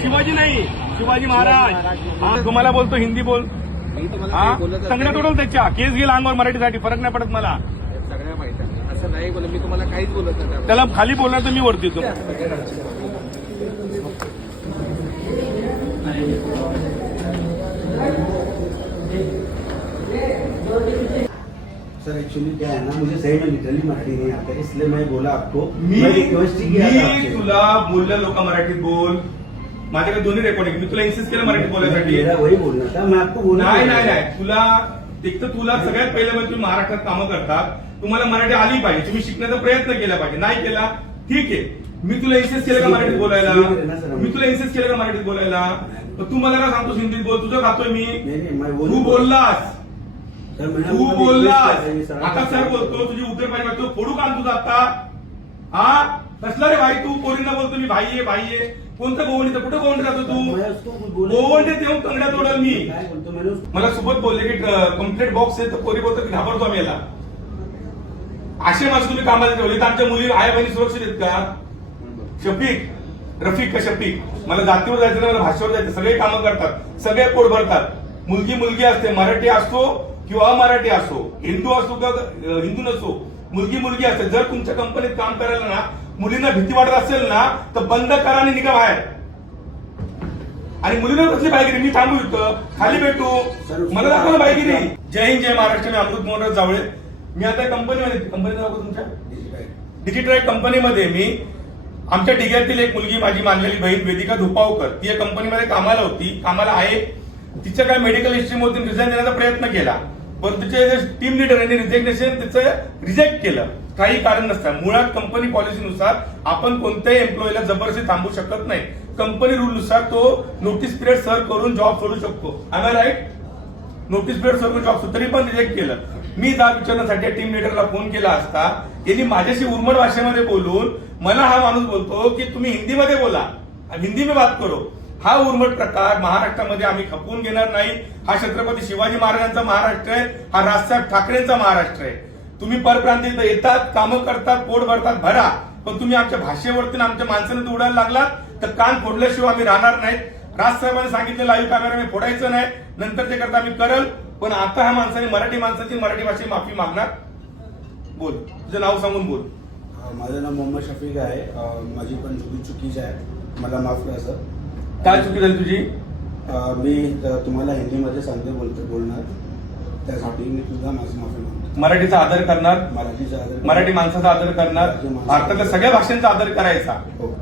शिवाजी नाही. शिवाजी महाराज. हा, तुम्हाला बोलतो हिंदी बोल. हा सगळ्या तोडल त्याच्या. केस घेईल अंगावर मराठीसाठी फरक नाही पडत मला. सगळ्या माहिती. असं नाही बोलत मी तुम्हाला काहीच बोलत नाही. त्याला खाली बोलणार तर मी वरती सर एक्चुअली क्या है ना मुझे सही में लिटरली मराठी नहीं आता इसलिए मैं बोला आपको मी मैं रिक्वेस्ट ही किया था मी आपसे। तुला बोललं लोक मराठीत बोल। माझ्याकडे दोन्ही रेकॉर्डिंग मी तुला इन्सिस्ट केलं मराठीत बोलायसाठी. मेरा वही बोलना था मैं आपको बोलना नाही नाही नाही. तुला एक तर तुला सगळ्यात पहिलं म्हणजे तुम्ही महाराष्ट्रात कामं करतात. तुम्हाला मराठी आली पाहिजे. तुम्ही शिकण्याचा प्रयत्न केला पाहिजे. नाही केला ठीक आहे. मी तुला इन्सिस्ट केलं का मराठीत बोलायला. मी तुला इन्सिस्ट केलं का मराठीत बोलायला? तू मला का सांगतोस हिंदीत बोल? तुझं खातोय मी. नहीं नहीं मैं वो तू बोललास. तू बोललास. आता सर बोलतो तुझी उत्तर पाहिजे वाटतो फोडू का तुझा आता? हा? कसला रे भाई तू? पोरींना बोलतो मी भाई आहे भाई आहे कोणतं गोवंडी कुठं गोवंडी राहतो तू? गोवंडी देऊन तंगड्या तोडल मी. मला सोबत बोलले की कंप्लीट बॉक्स आहे तर पोरी बोलतो की घाबरतो आम्ही याला. असे माणसं तुम्ही कामाला ठेवले तर आमच्या मुली आया बहिणी सुरक्षित आहेत का? शफीक रफिक का शफीक? मला जातीवर जायचं मला भाषेवर जायचं सगळे कामं करतात सगळे पोट भरतात. मुलगी मुलगी असते मराठी असतो किंवा अमराठी असो हिंदू असो का हिंदू नसो मुलगी मुलगी असेल जर तुमच्या कंपनीत काम करायला ना मुलींना भीती वाटत असेल ना तर बंद करा आणि निघा बाहेर. आणि मुलींना कसली बायगिरी मी थांबू इथं. खाली भेटू. मला दाखवा ना बायगिरी जय हिंद जय महाराष्ट्र. मी अमृत मोहन जावळे. मी आता कंपनीमध्ये कंपनी नाव तुमच्या? डिजिट्रॅक कंपनीमध्ये मी आमच्या डिग्यातील एक मुलगी माझी मानलेली बहीण वेदिका धुपावकर ती या कंपनीमध्ये कामाला होती कामाला आहे. तिच्या काय मेडिकल हिस्ट्रीमधून रिझाईन देण्याचा प्रयत्न केला. पण तिचे जे टीम लिडर यांनी रिझेग्नेशन तिचं रिजेक्ट केलं. काही कारण नसतं मुळात कंपनी पॉलिसीनुसार आपण कोणत्याही एम्प्लॉईला जबरदस्ती थांबू शकत नाही. कंपनी रूलनुसार तो नोटीस पिरियड सर्व करून जॉब सोडू शकतो. आय राईट नोटीस पिरियड सर्व जॉब तरी पण रिजेक्ट केलं. मी जाब विचारण्यासाठी टीम लिडरला फोन केला असता. यांनी माझ्याशी उर्मट भाषेमध्ये बोलून मला हा माणूस बोलतो की तुम्ही हिंदीमध्ये बोला. हिंदी मी बात करो. हा उर्मट प्रकार महाराष्ट्रामध्ये आम्ही खपवून घेणार नाही. हा छत्रपती शिवाजी महाराजांचा महाराष्ट्र आहे. हा राजसाहेब ठाकरेंचा महाराष्ट्र आहे. तुम्ही परप्रांतीत येतात कामं करतात पोट भरतात भरा. पण तुम्ही आमच्या भाषेवरती आमच्या माणसाने उडायला लागलात तर कान फोडल्याशिवाय आम्ही राहणार नाहीत. राजसाहेबांनी सांगितलं लाईव्ह कॅमेरा मी फोडायचं नाही. नंतर ते करता आम्ही करल. पण आता ह्या माणसाने मराठी माणसाची मराठी भाषेची माफी मागणार? बोल. तुझं नाव सांगून बोल. माझं नाव मोहम्मद शफीक आहे. माझी पण चुकी चुकीची आहे. मला माफ करा सर काय चुकी झाली तुझी? मी तुम्हाला हिंदीमध्ये सांगते बोलतो बोलणार. त्यासाठी मी तुझा माझी माफी मागतो. मराठीचा आदर करणार? मराठीचा आदर मराठी माणसाचा आदर करणार? भारतातल्या सगळ्या भाषांचा आदर करायचा? हो.